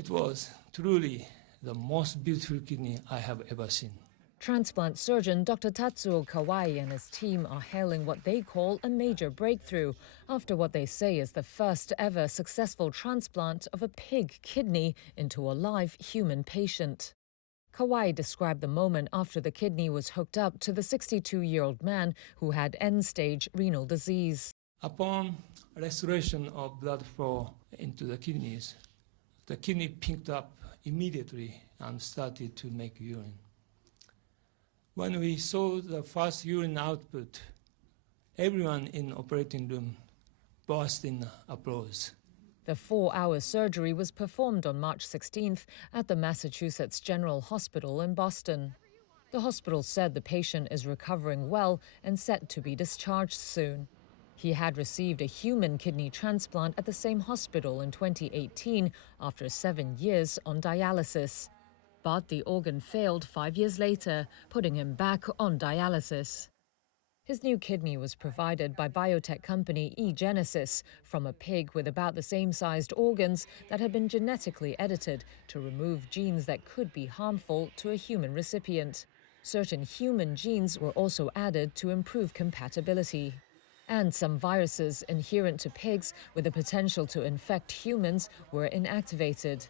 It was truly the most beautiful kidney I have ever seen. Transplant surgeon Dr. Tatsuo Kawai and his team are hailing what they call a major breakthrough after what they say is the first ever successful transplant of a pig kidney into a live human patient. Kawai described the moment after the kidney was hooked up to the 62-year-old man who had end-stage renal disease. Upon restoration of blood flow into the kidney picked up immediately and started to make urine. When we saw the first urine output, everyone in the operating room burst in applause. The 4-hour surgery was performed on March 16th at the Massachusetts General Hospital in Boston. The hospital said the patient is recovering well and set to be discharged soon. He had received a human kidney transplant at the same hospital in 2018 after 7 years on dialysis. But the organ failed 5 years later, putting him back on dialysis. His new kidney was provided by biotech company eGenesis from a pig with about the same sized organs that had been genetically edited to remove genes that could be harmful to a human recipient. Certain human genes were also added to improve compatibility. And some viruses inherent to pigs with the potential to infect humans were inactivated.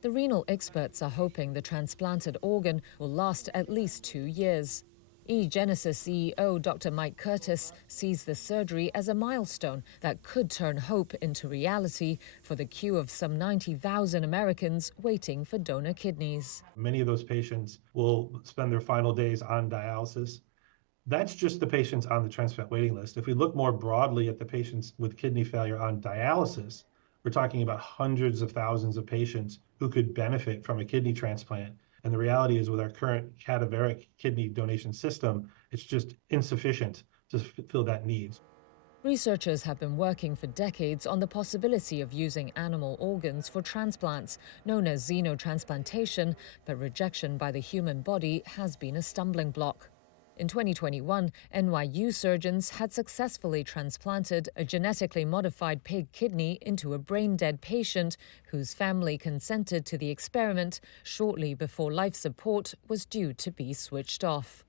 The renal experts are hoping the transplanted organ will last at least 2 years. eGenesis CEO Dr. Mike Curtis sees the surgery as a milestone that could turn hope into reality for the queue of some 90,000 Americans waiting for donor kidneys. Many of those patients will spend their final days on dialysis. That's just the patients on the transplant waiting list. If we look more broadly at the patients with kidney failure on dialysis, we're talking about hundreds of thousands of patients who could benefit from a kidney transplant. And the reality is with our current cadaveric kidney donation system, it's just insufficient to fill that need. Researchers have been working for decades on the possibility of using animal organs for transplants, known as xenotransplantation, but rejection by the human body has been a stumbling block. In 2021, NYU surgeons had successfully transplanted a genetically modified pig kidney into a brain-dead patient whose family consented to the experiment shortly before life support was due to be switched off.